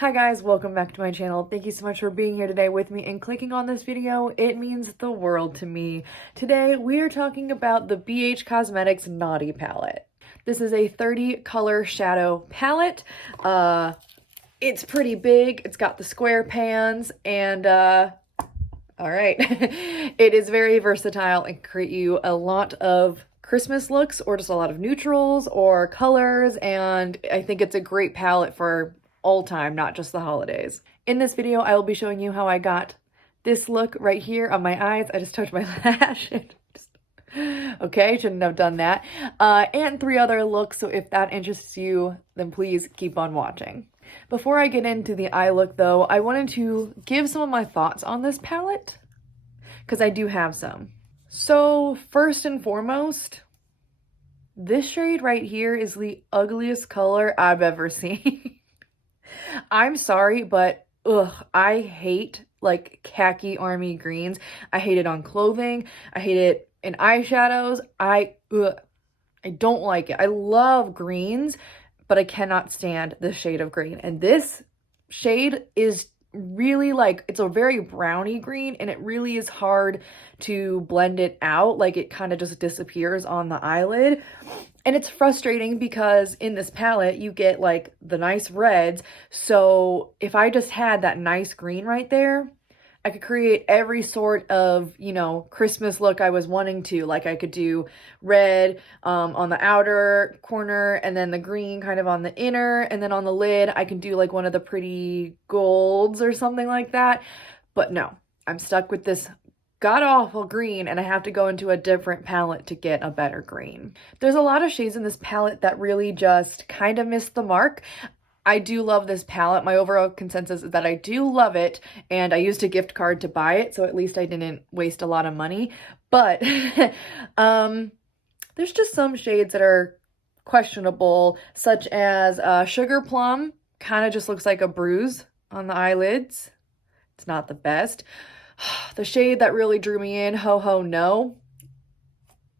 Hi guys, welcome back to my channel. Thank you so much for being here today with me and clicking on this video. It means the world to me. Today we are talking about the BH Cosmetics Naughty palette. This is a 30 color shadow palette. It's pretty big. It's got the square pans and all right. It is very versatile and create you a lot of Christmas looks or just a lot of neutrals or colors, and I think it's a great palette for all time, not just the holidays. In this video, I will be showing you how I got this look right here on my eyes. I just touched my lash. Okay, shouldn't have done that. And 3 other looks, so if that interests you, then please keep on watching. Before I get into the eye look though, I wanted to give some of my thoughts on this palette, because I do have some. So first and foremost, this shade right here is the ugliest color I've ever seen. I'm sorry, but I hate like khaki army greens. I hate it on clothing. I hate it in eyeshadows. I don't like it. I love greens, but I cannot stand this shade of green. And this shade is really like, it's a very browny green, and it really is hard to blend it out. Like it kind of just disappears on the eyelid. And it's frustrating because in this palette you get like the nice reds. So if I just had that nice green right there, I could create every sort of, you know, Christmas look I was wanting to. Like I could do red on the outer corner, and then the green kind of on the inner, and then on the lid I can do like one of the pretty golds or something like that. But no, I'm stuck with this god-awful green, and I have to go into a different palette to get a better green. There's a lot of shades in this palette that really just kind of miss the mark. I do love this palette. My overall consensus is that I do love it, and I used a gift card to buy it, so at least I didn't waste a lot of money. But there's just some shades that are questionable, such as Sugar Plum. Kind of just looks like a bruise on the eyelids. It's not the best. The shade that really drew me in, Ho Ho No.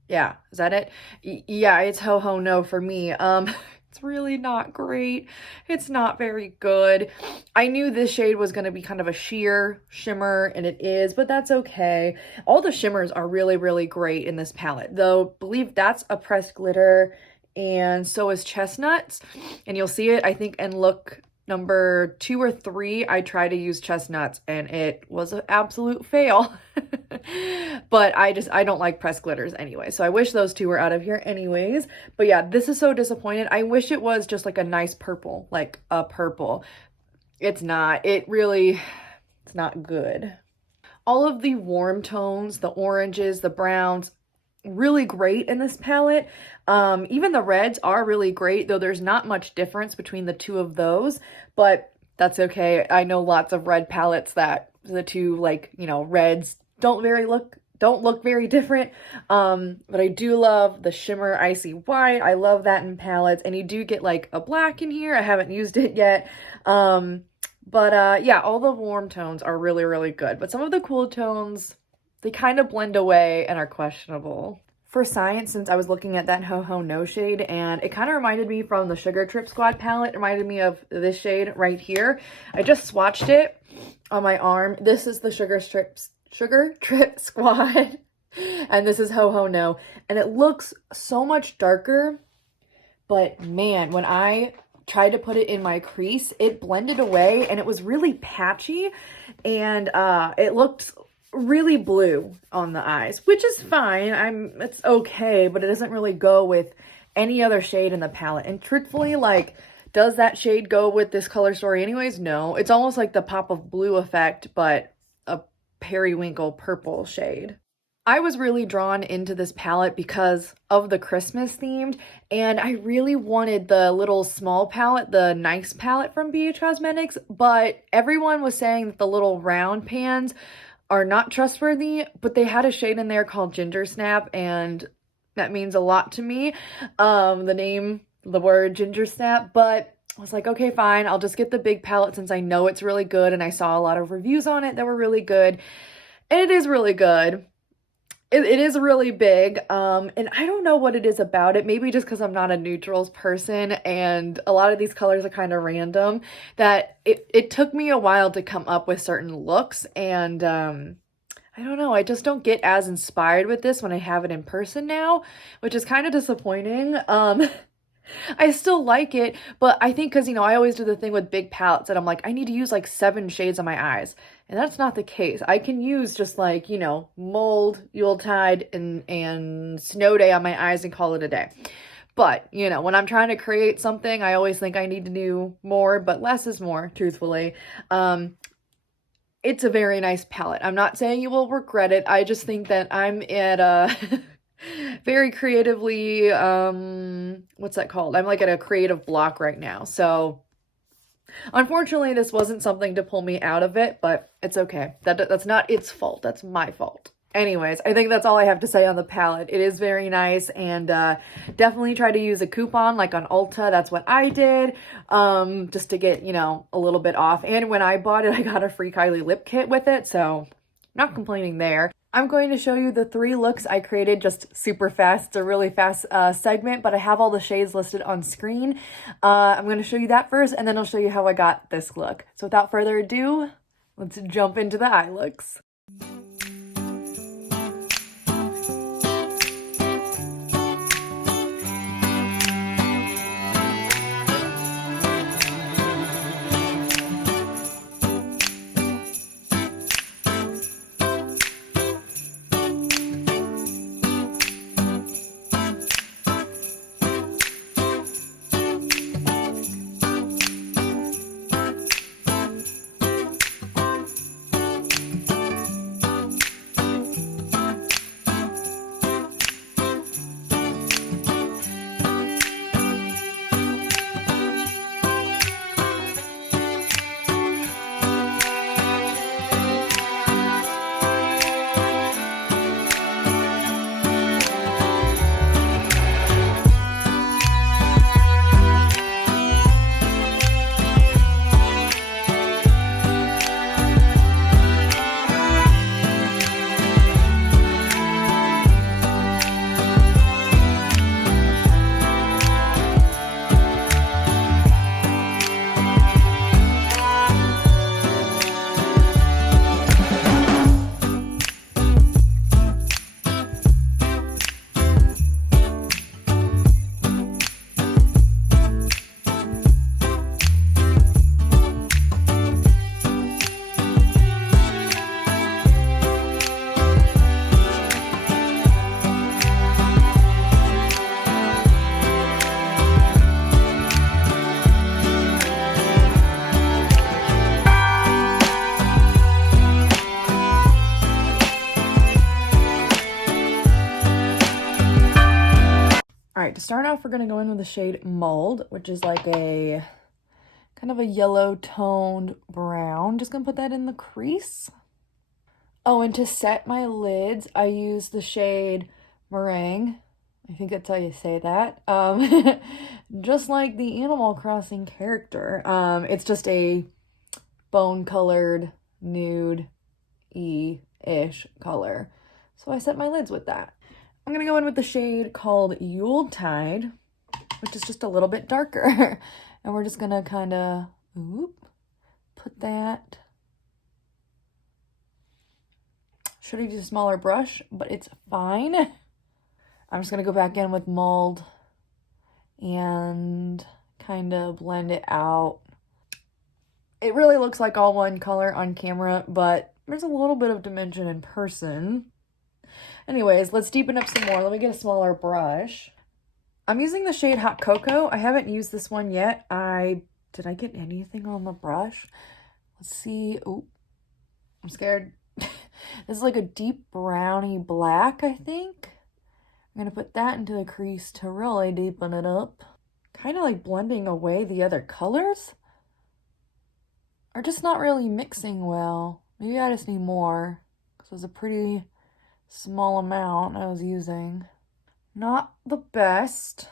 Yeah, is that it? Yeah, it's Ho Ho No for me. It's really not great. It's not very good. I knew this shade was going to be kind of a sheer shimmer, and it is, but that's okay. All the shimmers are really, really great in this palette, though. I believe that's a pressed glitter, and so is Chestnuts. And you'll see it, I think, in look number 2 or 3, I tried to use Chestnuts, and it was an absolute fail. But I don't like pressed glitters anyway, so I wish those 2 were out of here anyways. But yeah, this is so disappointed. I wish it was just like a nice purple, like a purple. It's not. It's not good. All of the warm tones, the oranges, the browns, really great in this palette. Even the reds are really great, though there's not much difference between the 2 of those, but that's okay. I know lots of red palettes that the 2, like, you know, reds don't look very different. But I do love the shimmer icy white. I love that in palettes, and you do get like a black in here. I haven't used it yet. But yeah, all the warm tones are really, really good, but some of the cool tones, they kind of blend away and are questionable. For Science, since I was looking at that Ho Ho No shade, and it kind of reminded me from the Sugar Trip Squad palette, it reminded me of this shade right here. I just swatched it on my arm. This is the Sugar Trip Squad, and this is Ho Ho No, and it looks so much darker, but man, when I tried to put it in my crease, it blended away, and it was really patchy, and it looked really blue on the eyes, which is fine. It's okay, but it doesn't really go with any other shade in the palette. And truthfully, like, does that shade go with this color story anyways? No. It's almost like the pop of blue effect, but a periwinkle purple shade. I was really drawn into this palette because of the Christmas themed, and I really wanted the little small palette, the nice palette from BH Cosmetics, but everyone was saying that the little round pans are not trustworthy, but they had a shade in there called Ginger Snap, and that means a lot to me, the word Ginger Snap. But I was like, okay, fine, I'll just get the big palette since I know it's really good, and I saw a lot of reviews on it that were really good, and it is really good. It is really big, and I don't know what it is about it. Maybe just because I'm not a neutrals person, and a lot of these colors are kind of random, that it took me a while to come up with certain looks, and I don't know. I just don't get as inspired with this when I have it in person now, which is kind of disappointing. I still like it, but I think because, I always do the thing with big palettes that I'm like, I need to use like 7 shades on my eyes. And that's not the case. I can use just like, mold, Yuletide, and snow day on my eyes and call it a day. But, when I'm trying to create something, I always think I need to do more, but less is more, truthfully. It's a very nice palette. I'm not saying you will regret it. I just think that I'm at a very creatively, what's that called? I'm like at a creative block right now. So unfortunately, this wasn't something to pull me out of it, but it's okay. That's not its fault. That's my fault. Anyways, I think that's all I have to say on the palette. It is very nice, and definitely try to use a coupon like on Ulta. That's what I did, just to get, a little bit off. And when I bought it, I got a free Kylie lip kit with it, so not complaining there. I'm going to show you the 3 looks I created just super fast. It's a really fast segment, but I have all the shades listed on screen. I'm going to show you that first, and then I'll show you how I got this look. So without further ado, let's jump into the eye looks. All right, to start off, we're going to go in with the shade Mold, which is like a kind of a yellow toned brown. Just going to put that in the crease. Oh, and to set my lids, I use the shade Meringue. I think that's how you say that. Just like the Animal Crossing character. It's just a bone-colored, nude-y-ish color. So I set my lids with that. I'm going to go in with the shade called Yuletide, which is just a little bit darker. And we're just going to kind of put that. Should have used a smaller brush, but it's fine. I'm just going to go back in with Mold and kind of blend it out. It really looks like all one color on camera, but there's a little bit of dimension in person. Anyways, let's deepen up some more. Let me get a smaller brush. I'm using the shade Hot Cocoa. I haven't used this one yet. Did I get anything on the brush? Let's see. Oh, I'm scared. This is like a deep browny black, I think. I'm going to put that into the crease to really deepen it up. Kind of like blending away the other colors. Are just not really mixing well. Maybe I just need more. Because it was a pretty small amount I was using. Not the best.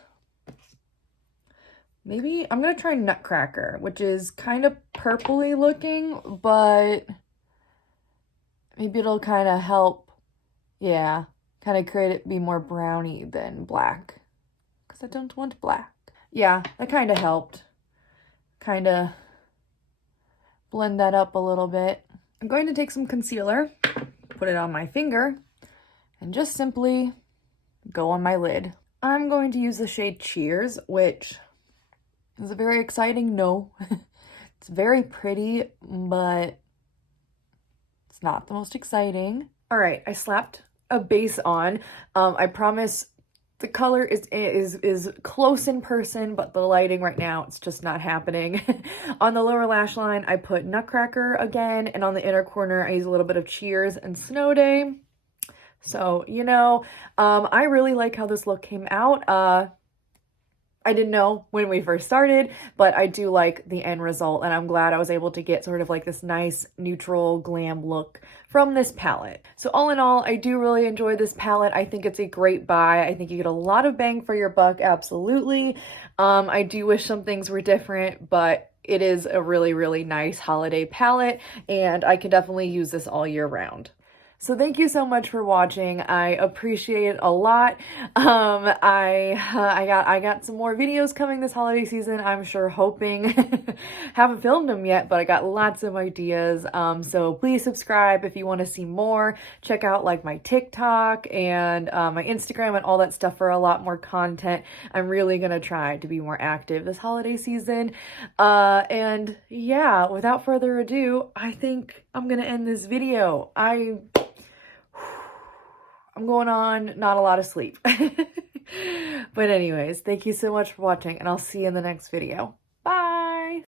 Maybe I'm going to try Nutcracker, which is kind of purpley looking, but maybe it'll kind of help. Yeah, kind of create it be more browny than black, because I don't want black. Yeah, that kind of helped. Kind of blend that up a little bit. I'm going to take some concealer, put it on my finger, and just simply go on my lid. I'm going to use the shade Cheers, which is a very exciting no. It's very pretty, but it's not the most exciting. All right, I slapped a base on. I promise the color is close in person, but the lighting right now, it's just not happening. On the lower lash line, I put Nutcracker again, and on the inner corner, I use a little bit of Cheers and Snow Day. So, you know, I really like how this look came out. I didn't know when we first started, but I do like the end result, and I'm glad I was able to get sort of like this nice neutral glam look from this palette. So all in all, I do really enjoy this palette. I think it's a great buy. I think you get a lot of bang for your buck, absolutely. I do wish some things were different, but it is a really, really nice holiday palette, and I can definitely use this all year round. So thank you so much for watching. I appreciate it a lot. I got some more videos coming this holiday season, I'm sure, hoping. Haven't filmed them yet, but I got lots of ideas. So please subscribe if you want to see more. Check out like my TikTok and my Instagram and all that stuff for a lot more content. I'm really gonna try to be more active this holiday season. And yeah, without further ado, I think I'm gonna end this video. I'm going on not a lot of sleep. But anyways, thank you so much for watching, and I'll see you in the next video.